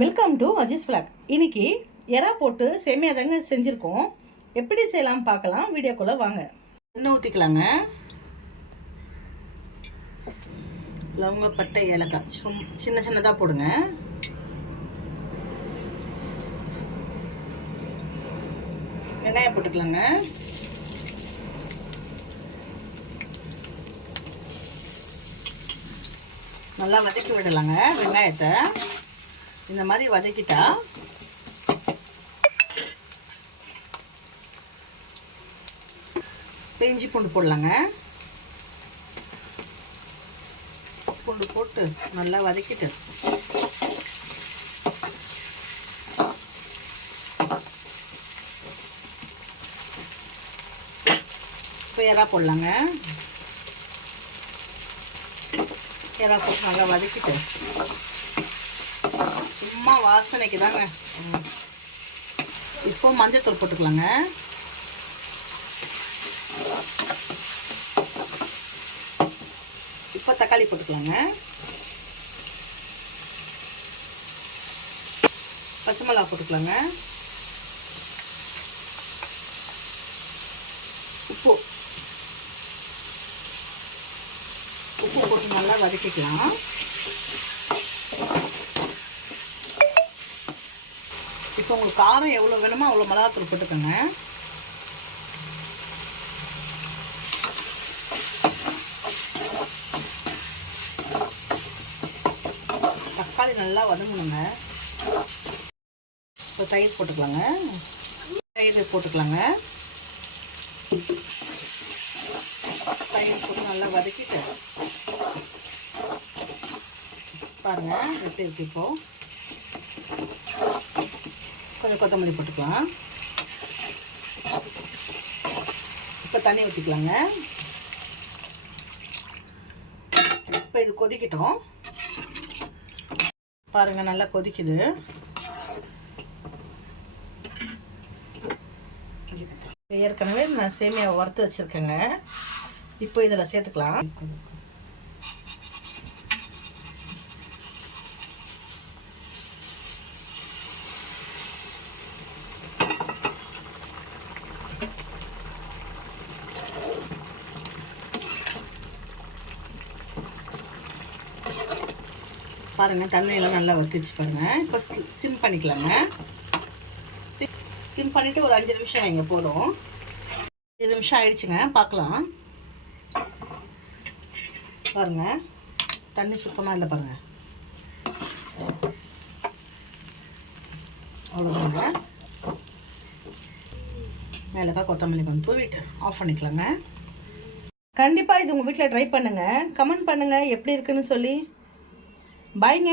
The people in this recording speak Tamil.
Welcome to Aziz flag. இன்னைக்கு எறா போட்டு சேமியா தாங்க செஞ்சுருக்கோம். எப்படி செய்யலாம் பார்க்கலாம். வீடியோக்குள்ளே வாங்க. எண்ணெய் ஊற்றிக்கலாங்க. லவங்க, பட்டை, ஏலக்காய் சின்ன சின்னதாக போடுங்க. வெங்காயம் போட்டுக்கலாங்க. நல்லா வதக்கி விடலாங்க. வெங்காயத்தை இந்த மாதிரி வதக்கிட்டா இஞ்சி பூண்டு போடலாங்க. பூண்டு போட்டு நல்லா வதக்கிட்டு இப்போ எறா போடலாங்க. எறா போட்டு நல்லா வதக்கிட்டு சும்மா வாசனைக்கு தாங்க. இப்போ மஞ்சத்தூள் போட்டுக்கலாங்க. இப்போ தக்காளி போட்டுக்கலாங்க. பச்சை மிளகா போட்டுக்கலாங்க. உப்பு போட்டு நல்லா வதக்கிக்கலாம். இப்போ உங்களுக்கு காரம் எவ்வளோ வேணுமோ அவ்வளோ மிளகாத்தூள் போட்டுக்கோங்க. தக்காளி நல்லா வதங்கணுங்க. இப்போ தயிர் போட்டுக்கலாங்க. தயிர் போட்டுக்கலாங்க. தயிர் போட்டு நல்லா வதக்கிட்டு பாருங்க எப்படி இருக்கு. இப்போ கொஞ்சம் கொத்தமல்லி போட்டுக்கலாம். இப்போ தண்ணி ஊற்றிக்கலாங்க. இப்போ இது கொதிக்கட்டும். பாருங்க நல்லா கொதிக்குது. ஏற்கனவே நான் சேமியா வறுத்து வச்சுருக்கேங்க. இப்போ இதில் சேர்த்துக்கலாம். பாருங்கள் தண்ணியெல்லாம் நல்லா வறுத்துச்சு பாருங்கள். இப்போ சிம் பண்ணிக்கலாங்க. சிம் பண்ணிவிட்டு ஒரு 5 நிமிஷம் வைங்க போதும். 5 நிமிஷம் ஆயிடுச்சுங்க. பார்க்கலாம். பாருங்கள் தண்ணி சுத்தமாக இல்லை பாருங்கள். அவ்வளோதாங்க. மேலக்கா கொத்தமல்லி கொஞ்சம் தூவிட்டு ஆஃப் பண்ணிக்கலாங்க. கண்டிப்பாக இது உங்கள் வீட்டில் ட்ரை பண்ணுங்கள். கமெண்ட் பண்ணுங்கள் எப்படி இருக்குன்னு சொல்லி. பாய்ங்க.